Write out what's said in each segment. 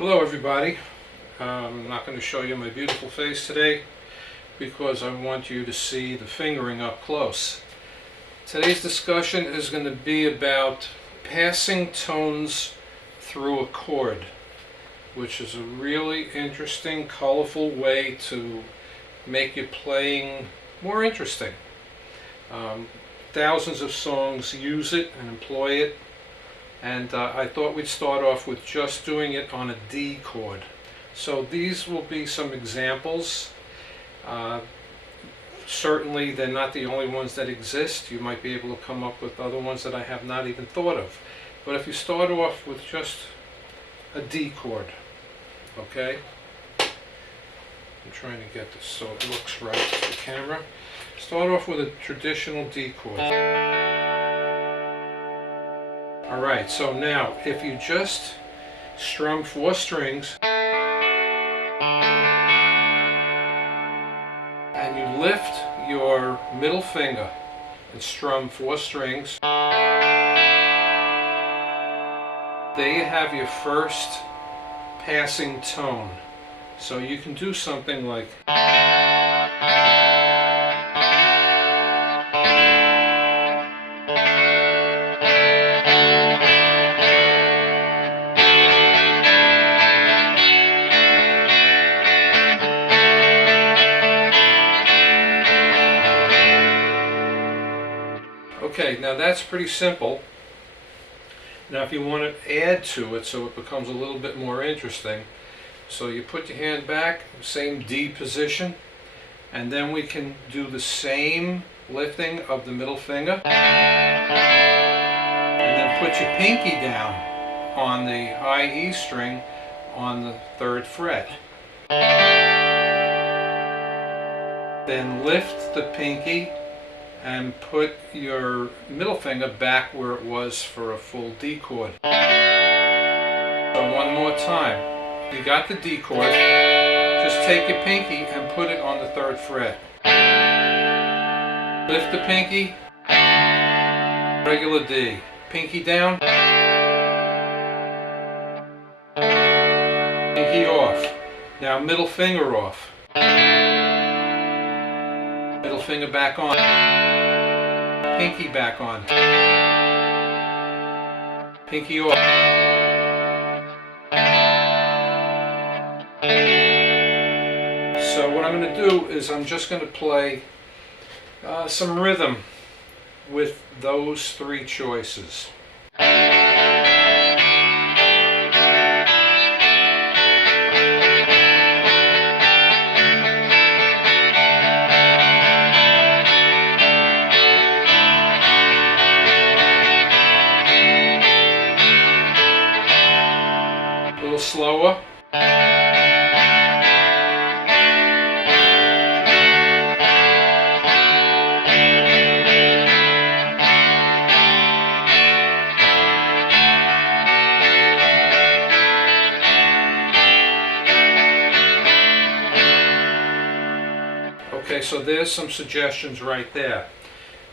Hello everybody. I'm not going to show you my beautiful face today because I want you to see the fingering up close. Today's discussion is going to be about passing tones through a chord, which is a really interesting, colorful way to make your playing more interesting. Thousands of songs use it and employ it. And I thought we'd start off with just doing it on a D chord. So these will be some examples. Certainly they're not the only ones that exist. You might be able to come up with other ones that I have not even thought of. But if you start off with just a D chord, okay? I'm trying to get this so it looks right to the camera. Start off with a traditional D chord. Alright, so now if you just strum 4 strings and you lift your middle finger and strum 4 strings, there you have your first passing tone. So you can do something like okay, now that's pretty simple. Now if you want to add to it so it becomes a little bit more interesting, so you put your hand back, same D position, and then we can do the same lifting of the middle finger, and then put your pinky down on the high E string on the 3rd fret. Then lift the pinky and put your middle finger back where it was for a full D chord. So one more time. You got the D chord, just take your pinky and put it on the 3rd fret. Lift the pinky, regular D. Pinky down, pinky off. Now middle finger off. Middle finger back on. Pinky back on. Pinky off. So what I'm going to do is I'm just going to play some rhythm with those 3 choices. A little slower. Okay, so there's some suggestions right there.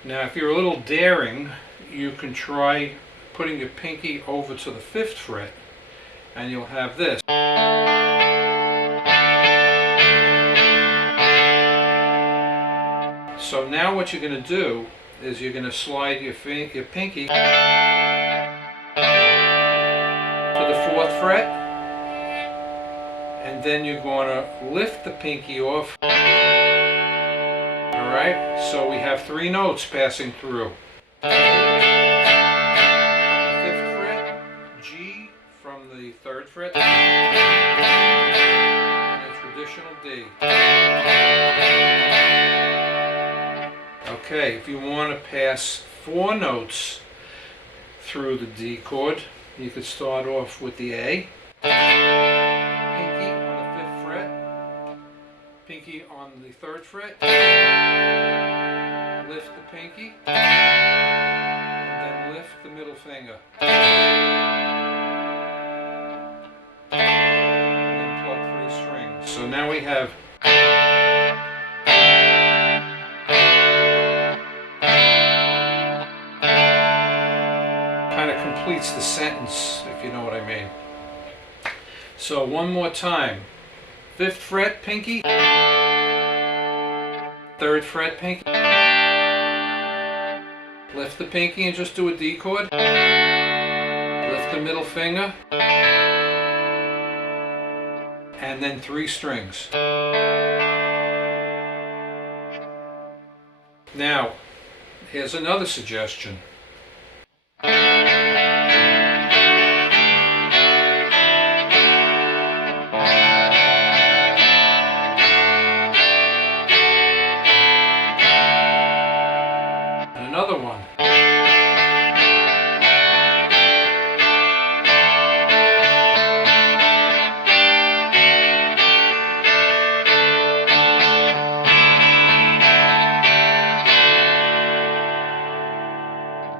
Now if you're a little daring, you can try putting your pinky over to the 5th fret and you'll have this. So now what you're going to do is you're going to slide your pinky to the 4th fret, and then you're going to lift the pinky off. Alright, so we have 3 notes passing through. The 5th fret, G from the 3rd fret, and a traditional D. Okay, if you want to pass 4 notes through the D chord, you could start off with the A. Pinky on the 5th fret, pinky on the 3rd fret, lift the pinky, and then lift the middle finger. And then pluck 3 strings. So now we have kind of completes the sentence, if you know what I mean. So one more time. 5th fret pinky, 3rd fret pinky. Lift the pinky and just do a D chord. Lift the middle finger. And then 3 strings. Now, here's another suggestion. And another one.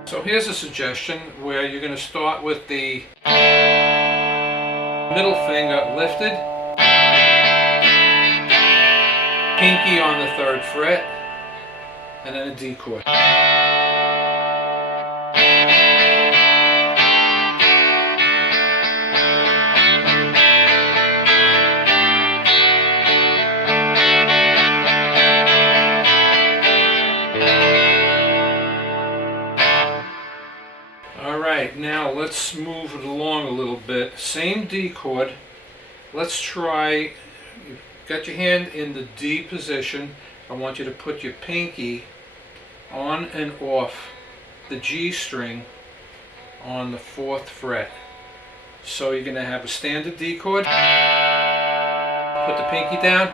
So here's a suggestion where you're going to start with the middle finger lifted, pinky on the 3rd fret, and then a D chord. Alright, now let's move it along a little bit. Same D chord. Let's try, you've got your hand in the D position. I want you to put your pinky on and off the G string on the 4th fret. So you're going to have a standard D chord. Put the pinky down.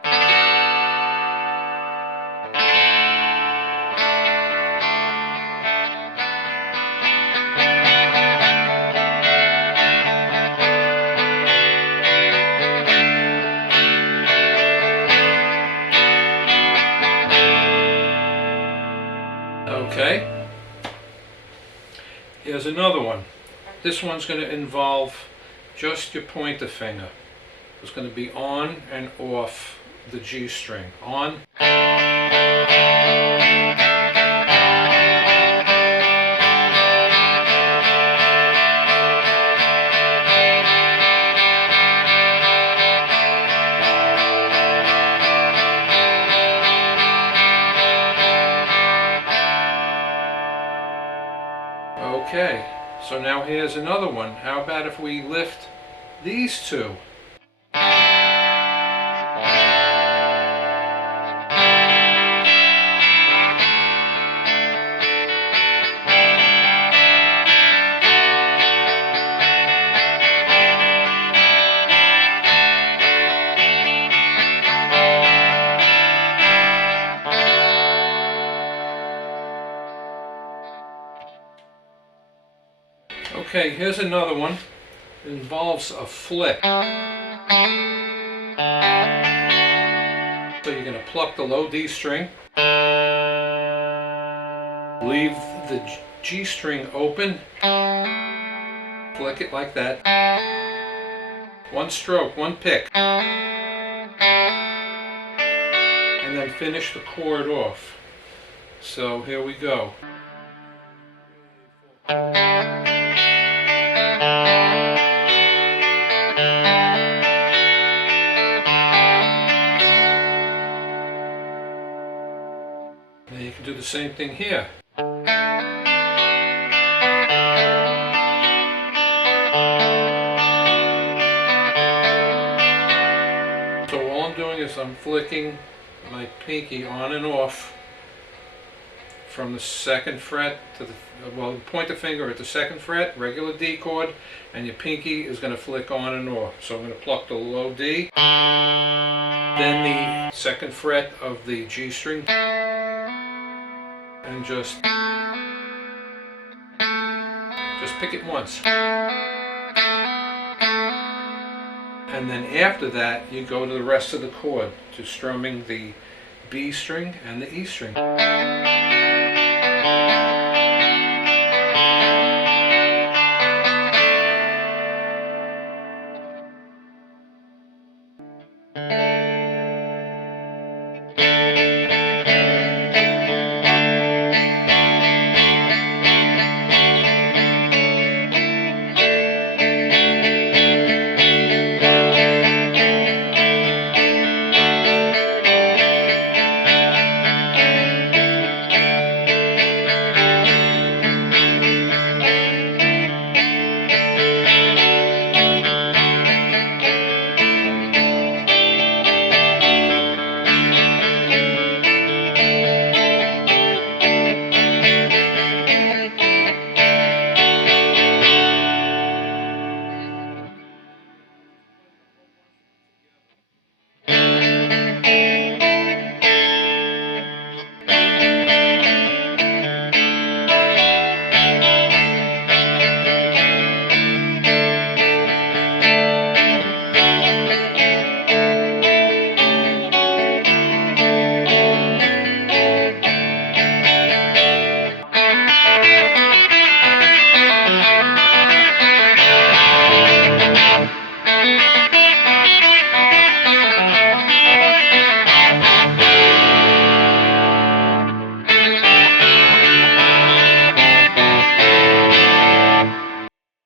Okay, here's another one. This one's going to involve just your pointer finger. It's going to be on and off the G string. On. Okay, so now here's another one. How about if we lift these two? Okay, here's another one. It involves a flick. So you're going to pluck the low D string, leave the G string open, flick it like that. One stroke, one pick. And then finish the chord off. So here we go. Now you can do the same thing here. So all I'm doing is I'm flicking my pinky on and off from the 2nd fret to the, well, pointer finger at the 2nd fret, regular D chord, and your pinky is going to flick on and off. So I'm going to pluck the low D, then the 2nd fret of the G string, and just pick it once. And then after that, you go to the rest of the chord, to strumming the B string and the E string.